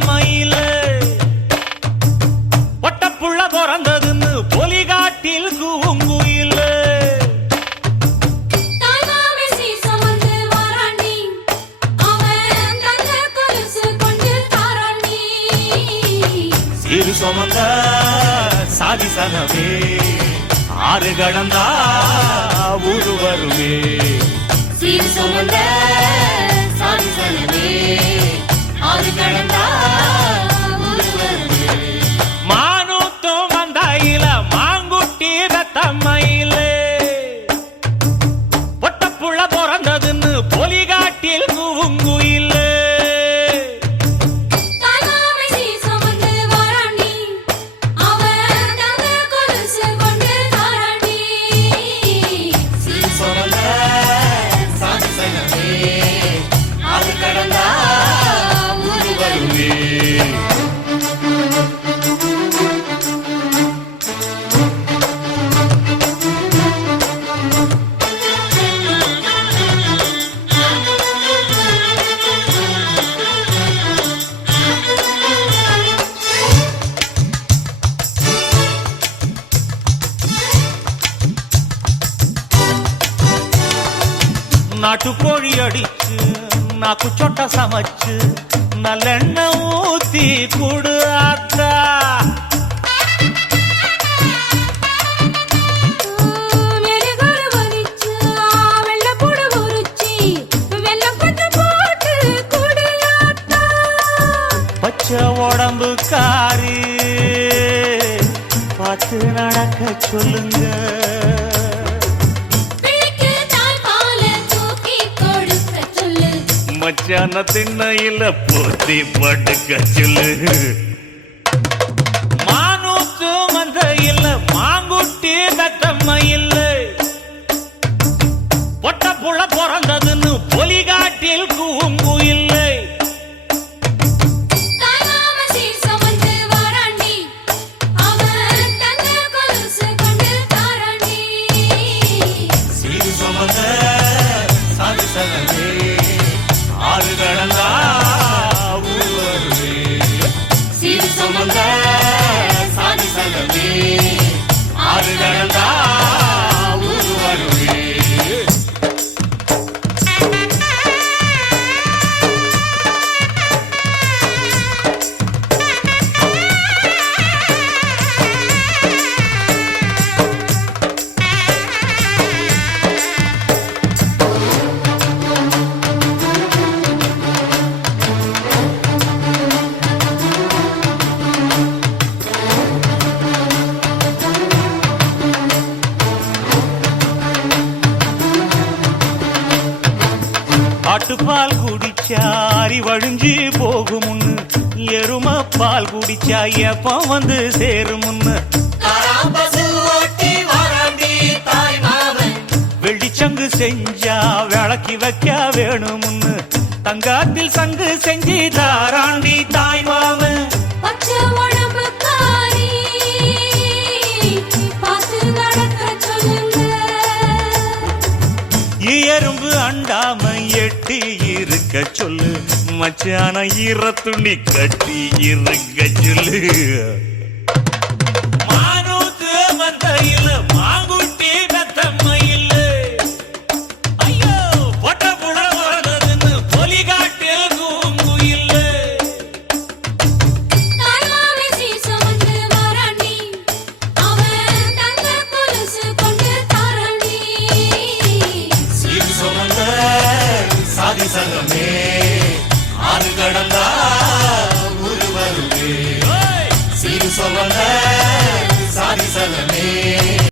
மயில ஒட்டப்புள்ள பிறந்ததுன்னு பொலிகாட்டில் கூங்குயில சீரு சுமந்த சாதி சனவே ஆறு கடந்தா ஊரு வருவே சீரு சுமந்த சாதி சனவே ஆறு கடந்தா ஊரு வருவே மானூத்தும் வந்தாயில மாங்குட்டி ரத்தம்மையில ஒட்டப்புள்ள பிறந்ததுன்னு பொலிகாட்டில் கூங்குயில நாட்டுக்கோழி அடிச்சு நாக்கு சொட்ட சமைச்சு நல்லெண்ணெய் ஊத்தி குடு ஆத்தா பச்சை உடம்பு காரி பார்த்து நடக்க சொல்லுங்க மச்சான திண்ணையில போத்தி படுக்க சொல்லு மானூத்து மந்த இல்ல மாங்குட்டி தத்தம்ம இல்ல பொட்ட புள்ள பிறந்ததுன்னு பொலிகாட்டில் கூங்கு இல்லை சீரு சுமந்த சாதி சனவே ஆறு கடந்தா ஊரு வருவே சீரு சுமந்த சாதி சனவே ஆறு கடந்தா ஊரு வருவே ஆட்டுப்பால் குடிச்சா அறிவழிஞ்சி போகுமுன்னு எரும பால் குடிச்சா எப்ப வந்து சேருமுன்னு வெள்ளிச்சங்கு செஞ்சா விளக்கி வைக்க வேணுமுன்னு தங்காத்தில் சங்கு செஞ்சு தாராண்டி தாய் மாமன் எறும்பு அண்டாம எட்டி இருக்க சொல்லு மச்சான ஈர துணி கட்டி இருக்க சொல்லு மானூத்து மந்தையில மாங்குட்டி தத்தம்மையில ஐயோ பொட்ட புட வரதுன்னு பொலிகாட்டில் கூங்குயில சீரு சுமந்த சாதி சனமே ஆறு கடந்தா ஊரு வருவே சீரு சுமந்த சாதி சனமே